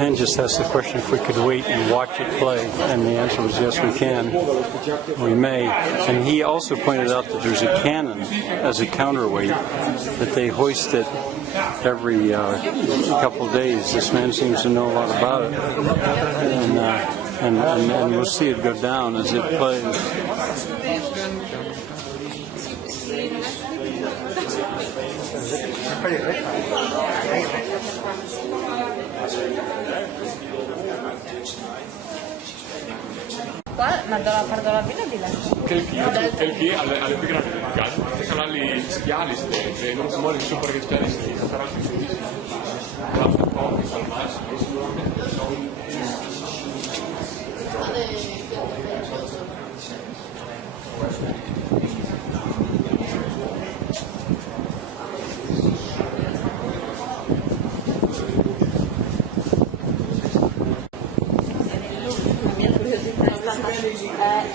And just asked the question if we could wait and watch it play, and the answer was yes, we can. We may. And he also pointed out that there's a cannon as a counterweight that they hoist it every couple of days. This man seems to know a lot about it, and we'll see it go down as it plays. Qua mando la pardolabina di là. Che qui alle più grandi del caso, questi canali specialisti, non si muore super specialisti, saranno sicurissimi. L'altro po' che al massimo.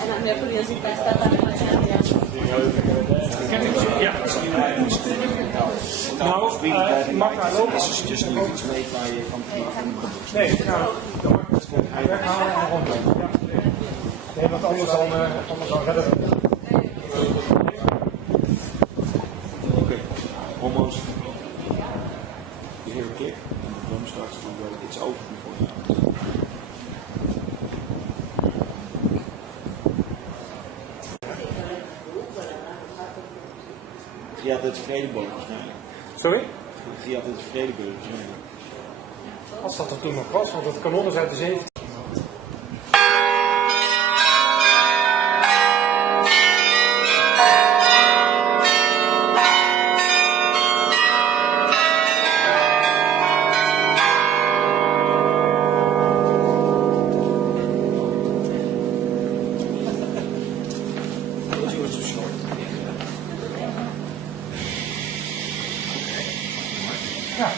La mia curiosità è stata This is just nu iets weet waar je van Nee, nee, want anders dan redden we. Oké, almost. Je heer een kick. Dan straks iets over before. Die had het vredeboom waarschijnlijk. Sorry? Die had het vredeboom waarschijnlijk. Als dat er toen nog was, want het kanon is uit de 17e. Ja.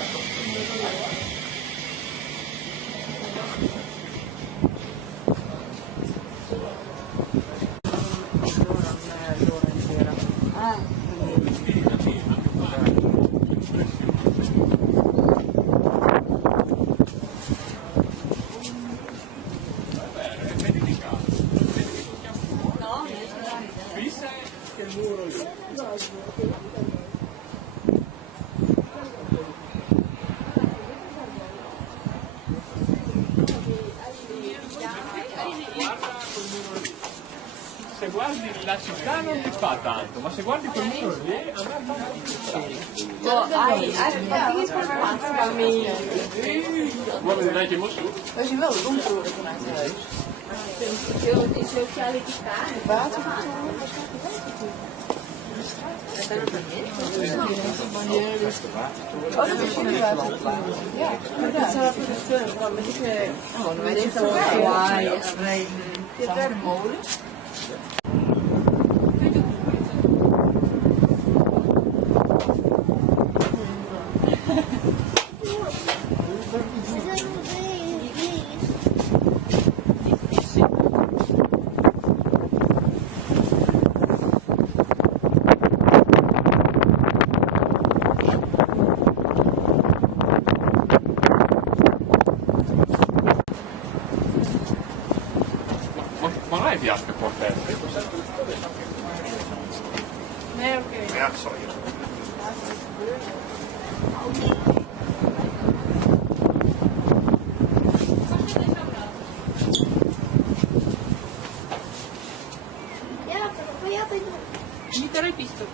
Se guardi la città non ti fa tanto, ma se guardi quel muro lì, a me fa Well, I think it's for months about me. Guarda di lei che mosso. We zien wel rondroeren vanuit huis. Veel in socialità. Water. Oh, dat is jullie water. Ja, dat zou ik dan met ik gewoon weet ik wel. Ja, dit waren de molens. Ma non hai fiasco qua aperto? Nee, oké. Ja, sorry. Ja, però io penso. Mi terrei visto.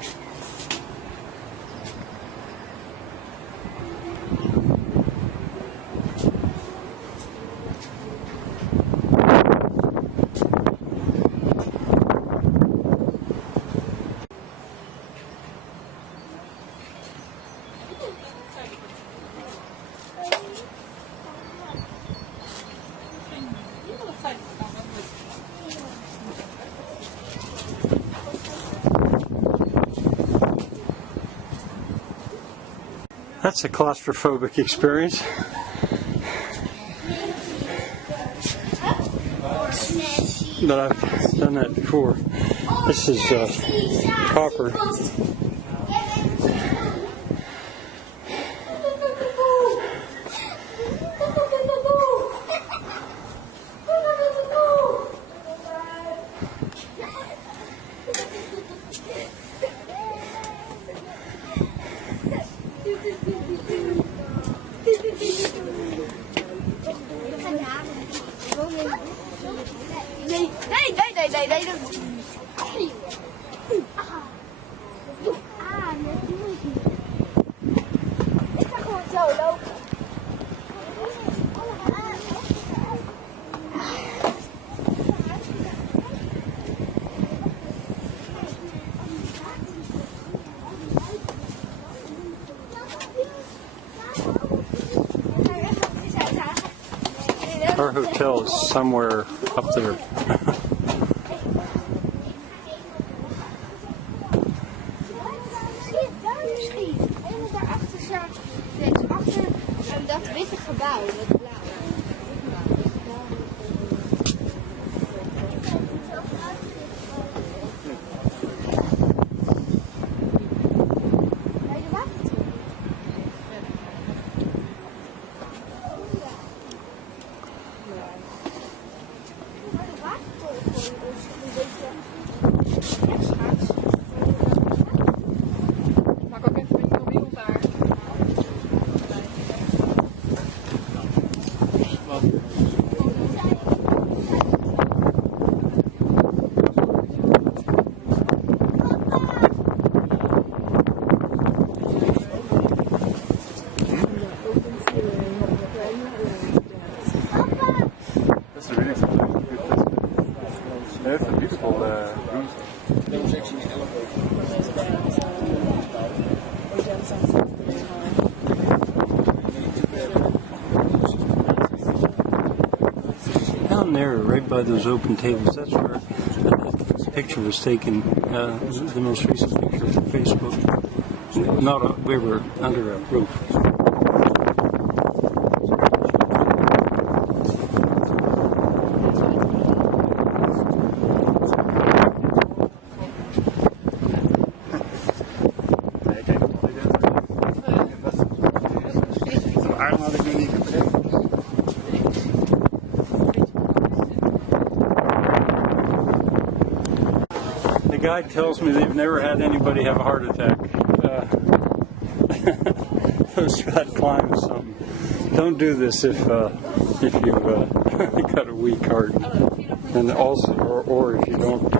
That's a claustrophobic experience. But I've done that before. This is copper. nee, dat... Ik ga gewoon zo lopen. Our hotel is somewhere up there. Misschien. Helemaal daarachter staat. Achter dat witte gebouw. Dat blauw. Maak ook even met je mobiel daar. That's a really good That's a beautiful room. Down there, right by those open tables, that's where the picture was taken, the most recent picture for Facebook. We were under a roof. The guide tells me they've never had anybody have a heart attack. Those got climbing something. Don't do this if you've got a weak heart, and also, or if you don't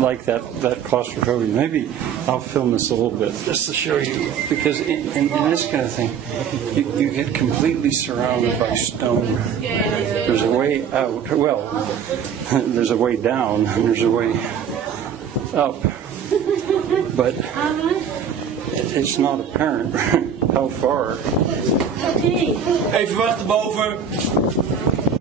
like that claustrophobia. Maybe I'll film this a little bit just to show you, because in this kind of thing, you get completely surrounded by stone. There's a way out. Well, there's a way down and there's a way up, but it's not apparent how far. Even wachten boven.